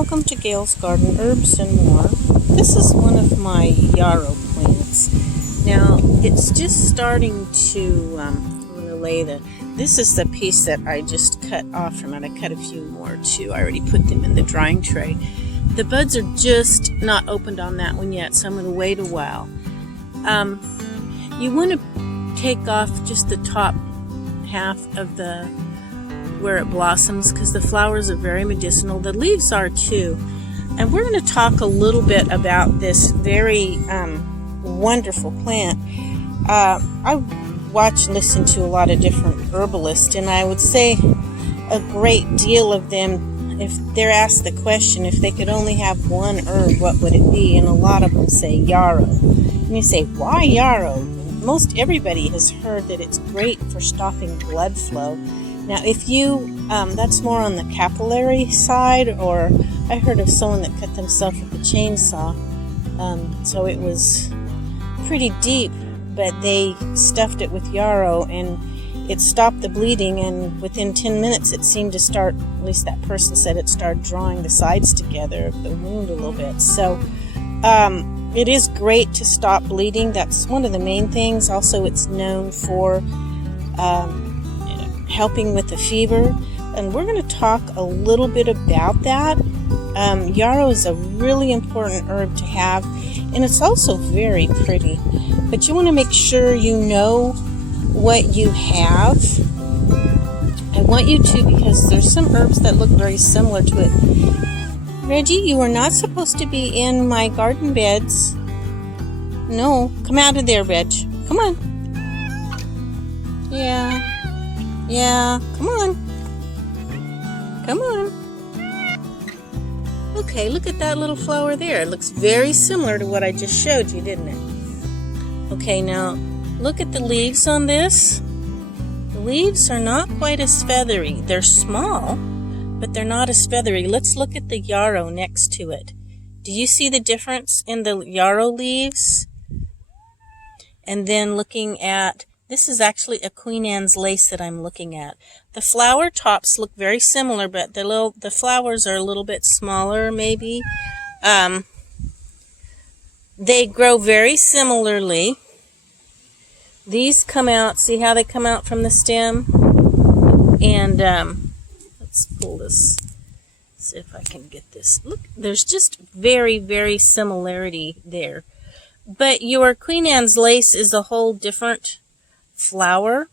Welcome to Gail's Garden Herbs and More. This is one of my yarrow plants. Now it's just starting to lay this is the piece that I just cut off from it. I cut a few more too. I already put them in the drying tray. The buds are just not opened on that one yet, so I'm going to wait a while. You want to take off just the top half of where it blossoms, because the flowers are very medicinal. The leaves are too. And we're going to talk a little bit about this very wonderful plant. I watch and listen to a lot of different herbalists, and I would say a great deal of them, if they're asked the question, if they could only have one herb, what would it be? And a lot of them say yarrow. And you say, why yarrow? Most everybody has heard that it's great for stopping blood flow. Now, if you, that's more on the capillary side, or I heard of someone that cut themselves with a chainsaw, so it was pretty deep, but they stuffed it with yarrow, and it stopped the bleeding, and within 10 minutes it seemed to start, at least that person said, it started drawing the sides together of the wound a little bit. So, it is great to stop bleeding. That's one of the main things. Also, it's known for helping with the fever, and we're going to talk a little bit about that. Yarrow is a really important herb to have, and it's also very pretty, but you want to make sure you know what you have. I want you to, because there's some herbs that look very similar to it. Reggie, you are not supposed to be in my garden beds. No, come out of there, Reg. Come on. Yeah, come on. Come on. Okay, look at that little flower there. It looks very similar to what I just showed you, didn't it? Okay, now look at the leaves on this. The leaves are not quite as feathery. They're small, but they're not as feathery. Let's look at the yarrow next to it. Do you see the difference in the yarrow leaves? And then looking at, this is actually a Queen Anne's lace that I'm looking at. The flower tops look very similar, but the flowers are a little bit smaller, maybe. They grow very similarly. These come out, see how they come out from the stem? And let's pull this, see if I can get this. Look, there's just very, very similarity there. But your Queen Anne's lace is a whole different flower.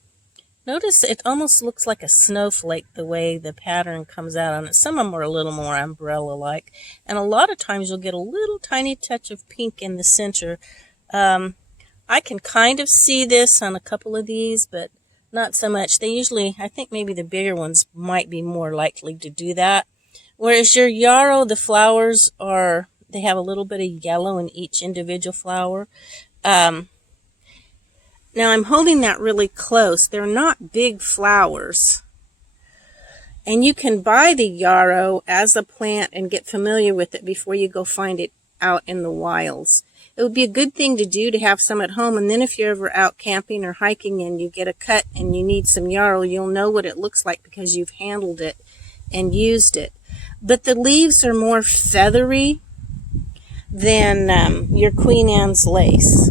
Notice it almost looks like a snowflake the way the pattern comes out on it. Some of them are a little more umbrella-like, and a lot of times you'll get a little tiny touch of pink in the center. I can kind of see this on a couple of these, but not so much. They usually, I think maybe the bigger ones might be more likely to do that. Whereas your yarrow, the flowers are, they have a little bit of yellow in each individual flower. Now I'm holding that really close. They're not big flowers. And you can buy the yarrow as a plant and get familiar with it before you go find it out in the wilds. It would be a good thing to do to have some at home, and then if you're ever out camping or hiking and you get a cut and you need some yarrow, you'll know what it looks like because you've handled it and used it. But the leaves are more feathery than your Queen Anne's lace.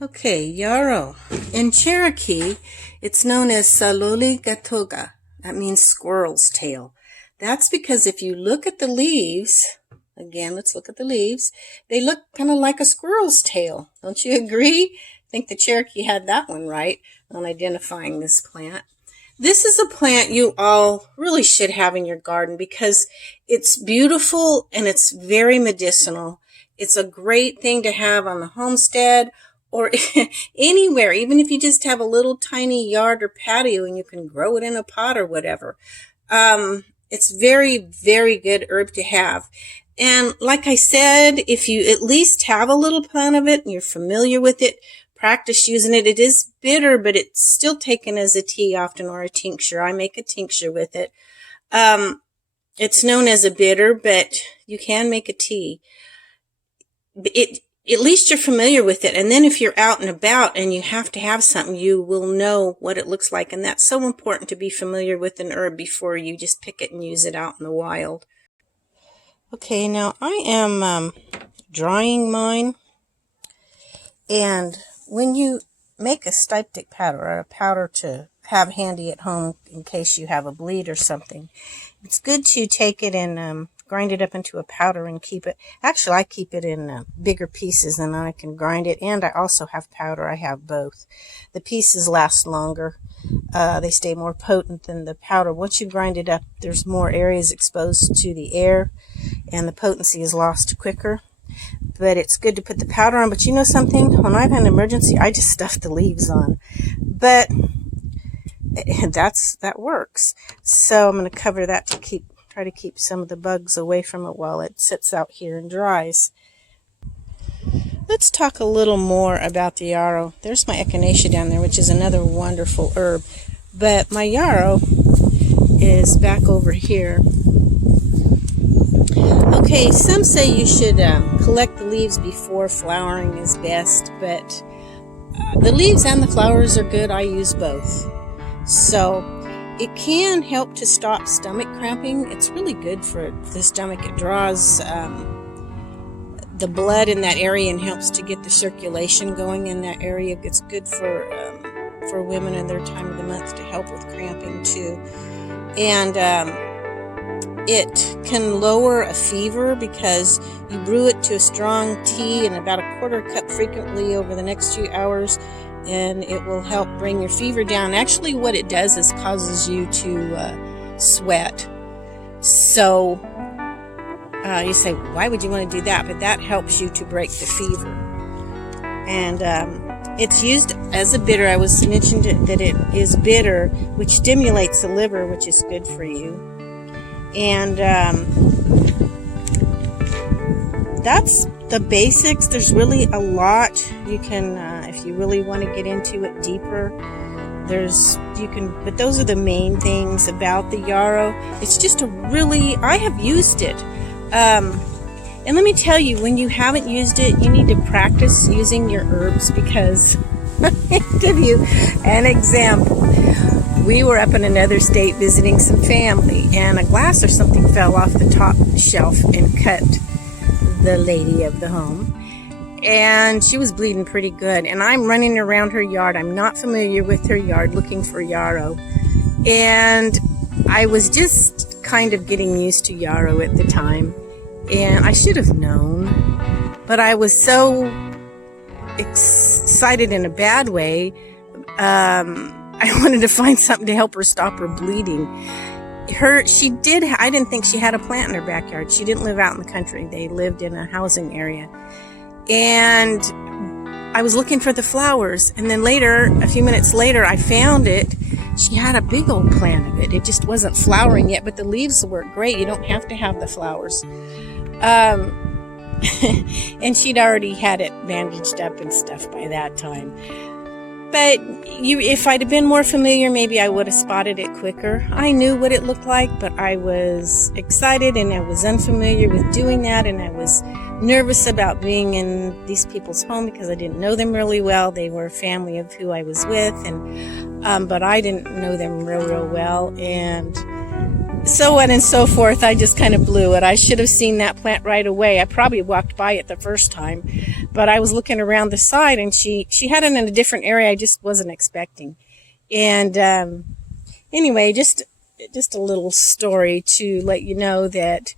Okay, yarrow. In Cherokee, it's known as Saloli Gatoga. That means squirrel's tail. That's because if you look at the leaves, again, let's look at the leaves, they look kind of like a squirrel's tail. Don't you agree? I think the Cherokee had that one right on identifying this plant. This is a plant you all really should have in your garden because it's beautiful and it's very medicinal. It's a great thing to have on the homestead or anywhere, even if you just have a little tiny yard or patio and you can grow it in a pot or whatever. It's very, very good herb to have. And like I said, if you at least have a little plant of it and you're familiar with it, practice using it. It is bitter, but it's still taken as a tea often or a tincture. I make a tincture with it. It's known as a bitter, but you can make a tea. at least you're familiar with it. And then if you're out and about and you have to have something, you will know what it looks like. And that's so important, to be familiar with an herb before you just pick it and use it out in the wild. Okay, now I am drying mine. And when you make a styptic powder, or a powder to have handy at home in case you have a bleed or something, it's good to take it and grind it up into a powder and keep it. Actually, I keep it in bigger pieces, and then I can grind it. And I also have powder. I have both. The pieces last longer. They stay more potent than the powder. Once you grind it up, there's more areas exposed to the air, and the potency is lost quicker. But it's good to put the powder on. But you know something? When I've had an emergency, I just stuff the leaves on. But that works. So I'm going to cover that to try to keep some of the bugs away from it while it sits out here and dries. Let's talk a little more about the yarrow. There's my echinacea down there, which is another wonderful herb. But my yarrow is back over here. Okay, some say you should collect the leaves before flowering is best, but the leaves and the flowers are good. I use both. So it can help to stop stomach cramping. It's really good for the stomach. It draws the blood in that area and helps to get the circulation going in that area. It's good for women in their time of the month to help with cramping too. And it can lower a fever because you brew it to a strong tea in about a 1/4 cup frequently over the next few hours, and it will help bring your fever down. Actually, what it does is causes you to sweat. So you say, why would you want to do that? But that helps you to break the fever. And it's used as a bitter. I was mentioned that it is bitter, which stimulates the liver, which is good for you. And that's the basics. There's really a lot you can, if you really want to get into it deeper, but those are the main things about the yarrow. It's just I have used it. And let me tell you, when you haven't used it, you need to practice using your herbs, because I'll give you an example. We were up in another state visiting some family, and a glass or something fell off the top shelf and cut the lady of the home. And she was bleeding pretty good. And I'm running around her yard. I'm not familiar with her yard, looking for yarrow. And I was just kind of getting used to yarrow at the time. And I should have known. But I was so excited in a bad way. I wanted to find something to help her stop her bleeding. I didn't think she had a plant in her backyard. She didn't live out in the country. They lived in a housing area. And I was looking for the flowers. And then a few minutes later, I found it. She had a big old plant of it. It just wasn't flowering yet, but the leaves were great. You don't have to have the flowers. And she'd already had it bandaged up and stuff by that time. But if I'd have been more familiar, maybe I would have spotted it quicker. I knew what it looked like, but I was excited and I was unfamiliar with doing that, and I was nervous about being in these people's home because I didn't know them really well. They were a family of who I was with, and but I didn't know them real well, and so on and so forth. I just kind of blew it. I should have seen that plant right away. I probably walked by it the first time, but I was looking around the side, and she had it in a different area I just wasn't expecting. And anyway, just a little story to let you know that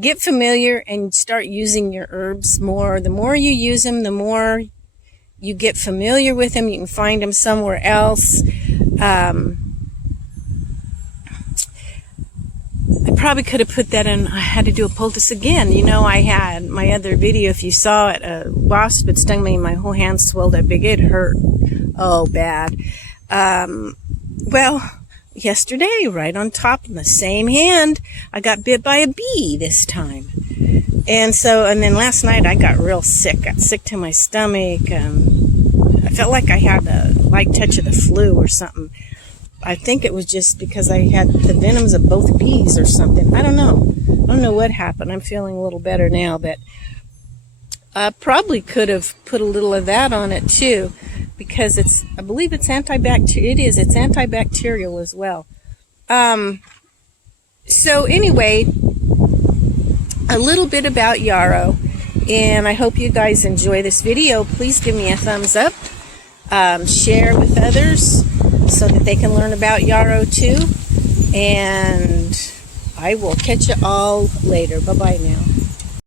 get familiar and start using your herbs more. The more you use them, the more you get familiar with them. You can find them somewhere else. I probably could have put that in. I had to do a poultice again. You know, I had my other video, if you saw it, a wasp had stung me and my whole hand swelled up big. It hurt. Oh, bad. Well, yesterday, right on top of the same hand, I got bit by a bee this time. And then last night I got real sick. Got sick to my stomach. I felt like I had a light touch of the flu or something. I think it was just because I had the venoms of both bees or something. I don't know what happened. I'm feeling a little better now, but I probably could have put a little of that on it too, because I believe it's antibacterial. It's antibacterial as well. So anyway, a little bit about yarrow, and I hope you guys enjoy this video. Please give me a thumbs up, share with others so that they can learn about yarrow too, and I will catch you all later. Bye-bye now.